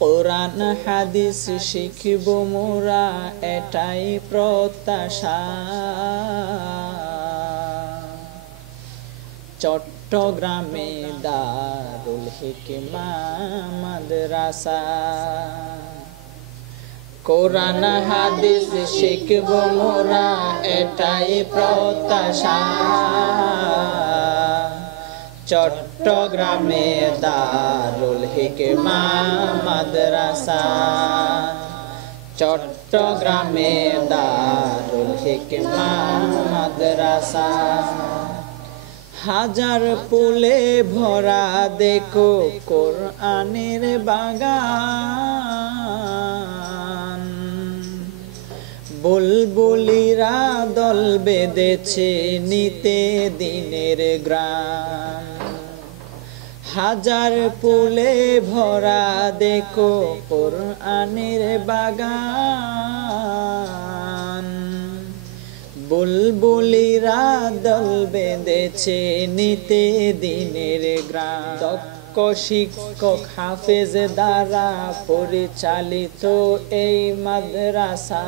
কোরআন হাদিস শিখিব মোরা এটাই প্রত্যাশা। চট্টগ্রামে দারুল হিকমাহ মাদ্রাসা। কোরআন হাদিস শিখব মোরা এটাই প্রত্যাশা। চট্টগ্রামে দারুল হিকমাহ মাদ্রাসা। চট্টগ্রামে দারুল হিকমাহ মাদ্রাসা। হাজার ফুলে ভরা দেখো কোরআনের বাগান। বুলবুলিরা দল বেঁধেছে নিতে দিনের গ্রাম। হাজার ফুলে ভরা দেখো কোরআনের বাগান। বুলবুলিরা দল বেঁধেছে নিতে দিনের গ্রাম। দক্ষ শিক্ষক হাফেজ দ্বারা পরিচালিত এই মাদ্রাসা।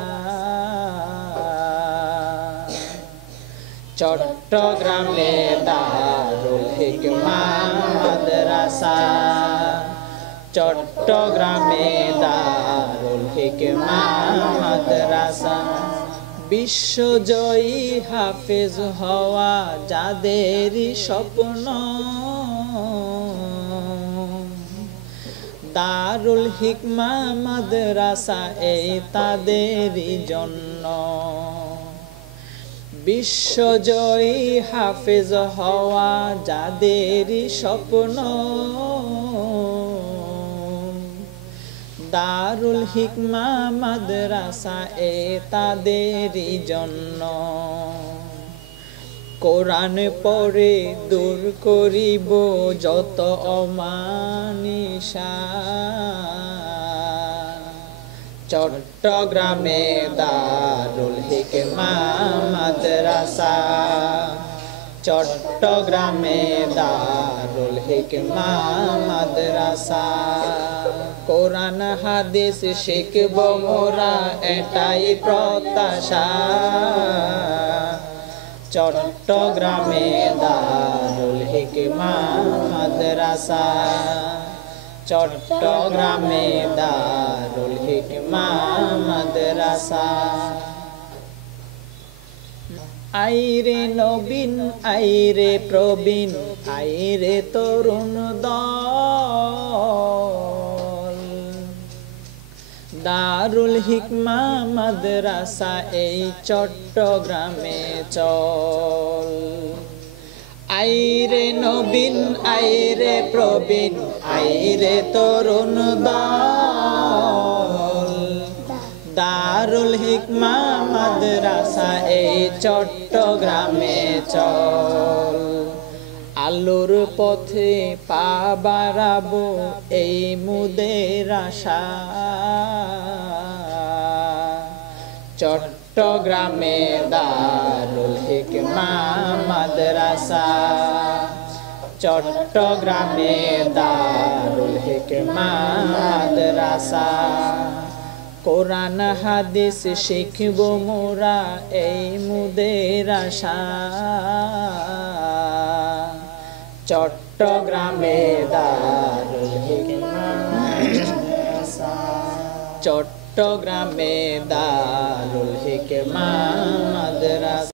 চট্টগ্রামে দারুল হিকমাহ মাদ্রাসা। চট্টগ্রামে দারুল হিকমাহ মাদ্রাসা। বিশ্বজয়ী হাফেজ হওয়া যাদেরই স্বপ্ন, দারুল হিকমাহ মাদ্রাসা এই তাদেরই জন্য। বিশ্বজয়ী হাফেজ হওয়া যাদেরই স্বপ্ন, দারুল হিকমাহ মাদ্রাসা এ তাদেরই জন্য। কোরআন পড়ে দূর করিব যত অমানিসা। চট্টগ্রামে দারুল হিকমাহ মাদ্রাসা। চট্টগ্রামে দারুল হিকমাহ মাদ্রাসা। কোরআন হাদিস শিখব মোরা এটাই প্রত্যাশা। চট্টগ্রামে দারুল হিকমাহ মাদ্রাসা। চট্টগ্রামে দারুল হিকমাহ মাদ্রাসা। আইরে নবীন আইরে প্রবীণ আইরে তরুণ দল। দারুল হিকমাহ মাদ্রাসা এই চট্টগ্রামে চল। আইরে নবীন আইরে প্রবীণ আইরে তরুণ দল। দারুল হিকমাহ মাদ্রাসা এই চট্টগ্রামে চল। আলোর পথে পা বাড়াবো এই মুদের আশা। চট্টগ্রামে দারুল হিকমাহ মাদ্রাসা। চট্টগ্রামে দারুল হিকমাহ মাদ্রাসা। কোরআন হাদিস শিখব মোরা এই মুদের আশা। চট্টগ্রামে দারুল হিকমাহ মাদ্রাসা। চট্টগ্রামে দারুল হিকমাহ